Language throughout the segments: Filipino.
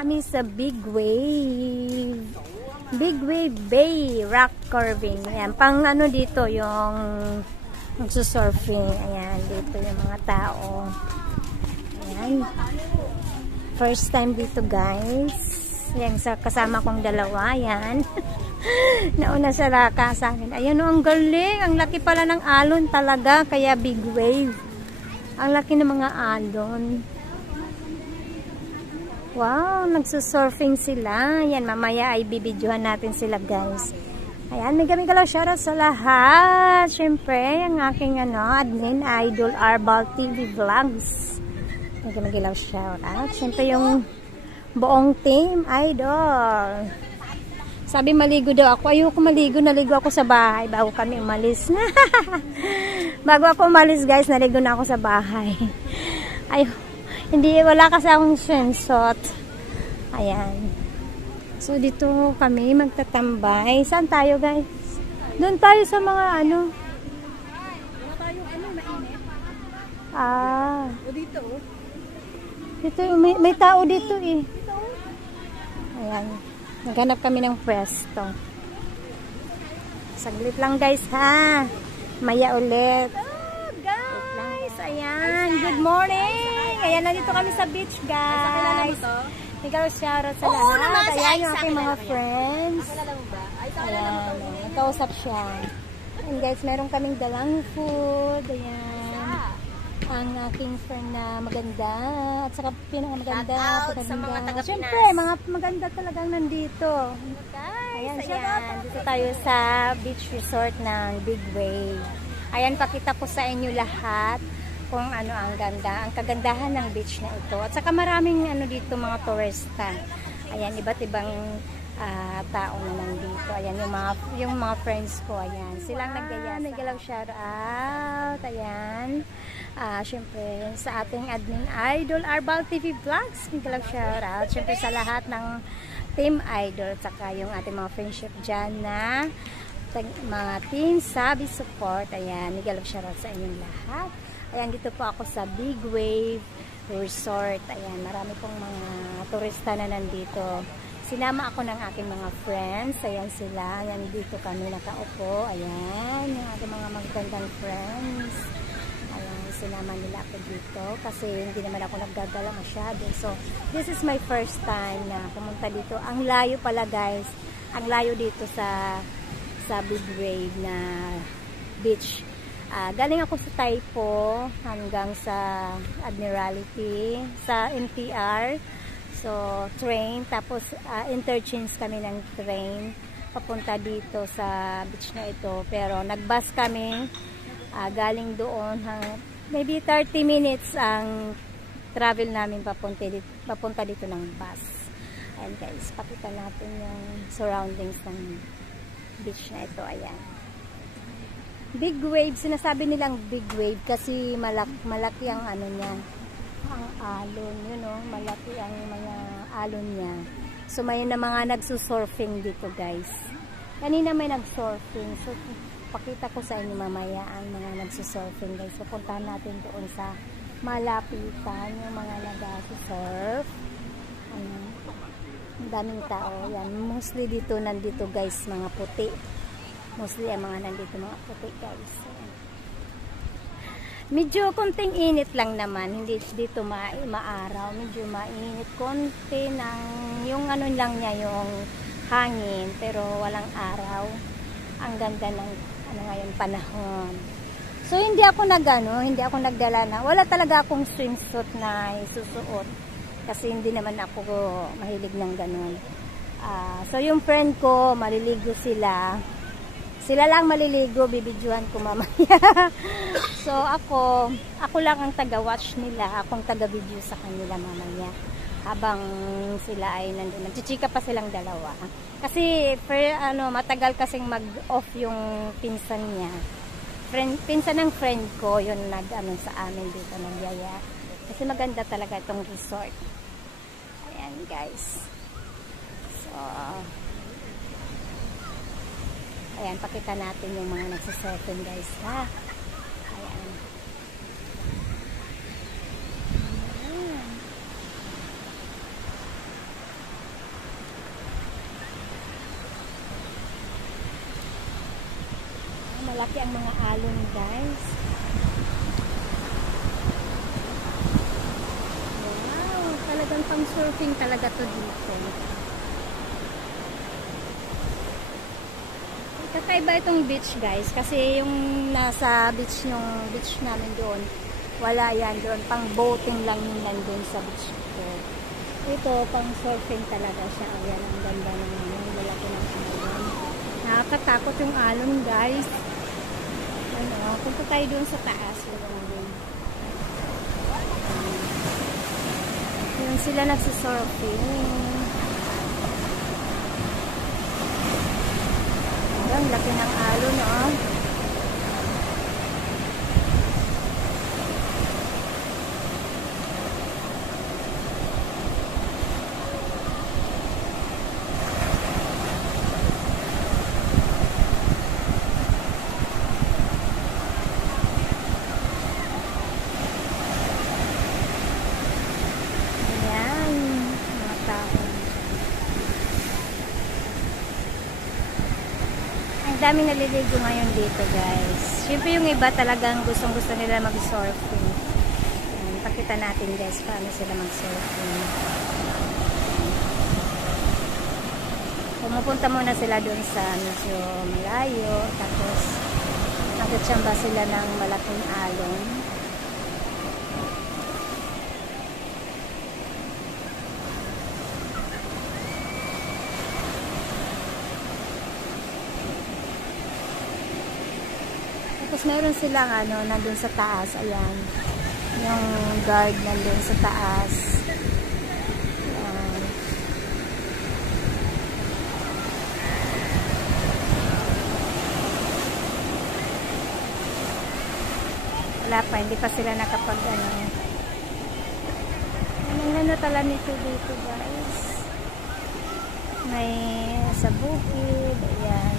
kami sa Big Wave. Big Wave Bay Rock Curving. Ayan, pang ano dito yung magsusurfing. Ayan, dito yung mga tao. Ayan. First time dito guys. Ayan, kasama kong dalawa. Ayan. Nauna siya laka sa akin. Ayan o, ang galing. Ang laki pala ng alon talaga. Kaya Big Wave. Ang laki ng mga alon. Wow, nagsusurfing sila. Yan, mamaya ay bibidyohan natin sila guys. Ayan, may galaw shoutout sa lahat. Siyempre, ang aking admin, Idol Arbal TV Vlogs. May galaw shoutout. Siyempre, yung buong team, Idol. Sabi maligo daw ako. Ayoko maligo, naligo ako sa bahay bago kami umalis. Bago ako umalis guys, naligo na ako sa bahay. Ayoko. Hindi, wala kasi akong swimsuit. Ayan. So, dito kami magtatambay. Saan tayo, guys? Doon tayo sa mga ano. Wala tayo, mainit. Ah. O dito, oh. Dito, may tao dito, eh. Ayan. Naghanap kami ng pwesto. Saglit lang, guys, ha. Maya ulit. Oh, guys. Ayan. Good morning. Ayan, nandito kami sa beach, guys. Ikaw, shoutout sa lahat. Ayan yung aking mga friends. Ayan, nagkausap siya. And guys, meron kaming dalang food. Ayan. Ang aking friend na maganda. At saka pinakamaganda. Sa mga taga-Pinas. Siyempre, mga maganda talagang nandito. Ayan, ayan. Dito tayo sa beach resort ng Big Wave. Ayan, pakita ko sa inyo lahat kung ano ang ganda, ang kagandahan ng beach na ito. At saka maraming dito mga turista. Ayan, iba't ibang tao na nandito. Ayan, yung mga friends ko. Ayan, silang naggaya. Nagalaw shout out. Ayan. Syempre, sa ating admin Idol Arbal TV Vlogs. Nagalaw shout out. Syempre, sa lahat ng Team Idol. At saka yung ating mga friendship dyan na mga team Sabi Support. Ayan, nagalaw shout out sa inyong lahat. Ayan, dito po ako sa Big Wave Resort. Ayan, marami pong mga turista na nandito. Sinama ako ng aking mga friends. Ayan sila. Ayan, dito kami nakaupo. Ayan, yung aking mga magandang friends. Ayan, sinama nila ako dito. Kasi hindi naman ako nagdadala masyado. So, this is my first time na pumunta dito. Ang layo pala guys. Ang layo dito sa Big Wave na beach. Galing ako sa Taipo hanggang sa Admiralty, sa MTR. So, train. Tapos, interchange kami ng train papunta dito sa beach na ito. Pero, nag-bus kami galing doon. Maybe 30 minutes ang travel namin papunta dito ng bus. Ayan guys, pakita natin yung surroundings ng beach na ito. Ayan. Big Wave, sinasabi nilang Big Wave kasi malaki ang niya, ang alon, malaki ang mga alon niya. So may mga nagsusurfing dito guys. Kanina may nagsurfing, so pakita ko sa inyo mamaya ang mga nagsusurfing guys. So puntahan natin doon sa malapitan yung mga nagsusurf. Ang daming tao, yan. Mostly nandito guys, mga puti. Mostly ang mga nandito mga puti guys. Medyo konting init lang naman. Hindi dito maaraw. Medyo mainit. Konti ng yung lang niya yung hangin. Pero walang araw. Ang ganda ng ngayon panahon. So hindi ako nagdala na. Wala talaga akong swimsuit na isusuot. Kasi hindi naman ako mahilig ng ganun. So yung friend ko, maliligo sila. Sila lang maliligo, bibidyohan ko mamaya. So ako lang ang taga-watch nila, akong taga-video sa kanila mamaya. Habang sila ay nandun. Nagchichika pa silang dalawa. Kasi matagal kasing mag-off yung pinsan niya. Pinsan ng friend ko, yun sa amin dito, nagyaya. Kasi maganda talaga itong resort. Ayan guys. So, ayan, pakita natin yung mga nagsasurfing guys, ha? Ayan. Ayan. Malaki ang mga alon, guys. Wow, talagang pang surfing talaga to dito. Kakaiba itong beach, guys, kasi yung nasa beach, yung beach namin doon, wala yan doon, pang boating lang yun nandun sa beach ko. Ito, pang surfing talaga siya. Ayan, ang ganda ng malaki ng alon. Nakakatakot yung alon, guys. Ano, punta tayo doon sa taas. Yun sila nagsisurfing. Ang laki ng alon, no? Dami naliligo ngayon dito, guys. Siyempre yung iba talagang gustong-gusto nila mag-surfing. Pakita natin, guys, paano sila mag-surfing. Pumupunta muna sila doon sa medyo malayo, tapos nagtatsamba sila ng malaking alon. Tapos meron silang ano, nandun sa taas, ayan. Yung guard nandun sa taas. Ayan. Wala pa, hindi pa sila nakapag ano. Ano tala nito dito, guys. May sa bukid, ayan.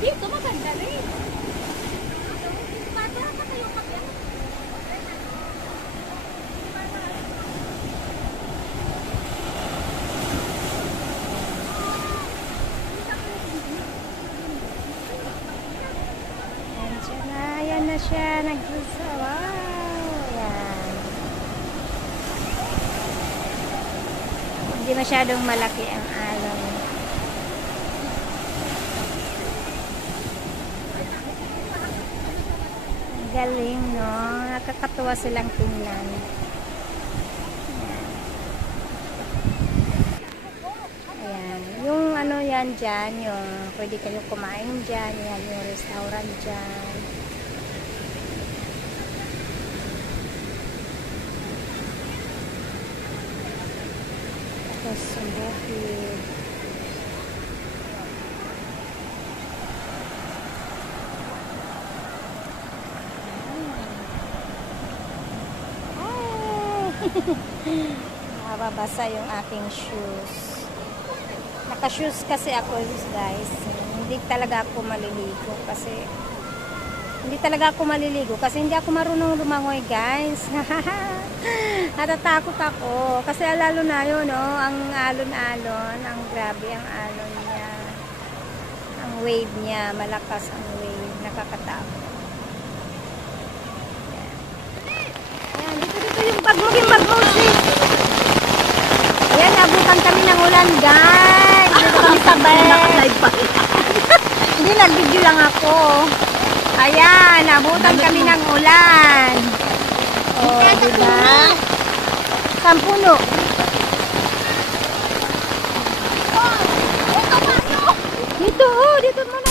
Dito maganda rin. Mata pa kayo kapya. Ayan na siya. Nagsasawa. Ayan. Hindi masyadong malaki ang alon. Galing, no? Nakakatuwa silang tingnan. Ayan. Yung ano yan dyan, yung pwede kayo kumain dyan. Yan, yung restaurant dyan. Tapos, yung bukid. Nakababasa yung aking shoes. Naka-shoes kasi ako, guys. Hindi talaga ako maliligo kasi hindi ako marunong lumangoy, guys. Natatakot ako kasi lalo na yun, no? Ang alon-alon, ang grabe ang alon niya. Ang wave niya, malakas ang wave, nakakatakot. Dito yung bag mo, sis. Ayan, nabutan kami ng ulan, guys. Dito kami sa bed. Hindi, nag-video lang ako. Ayan, nabutan kami ng ulan. O, diba? Sampuno. Dito, dito mo na.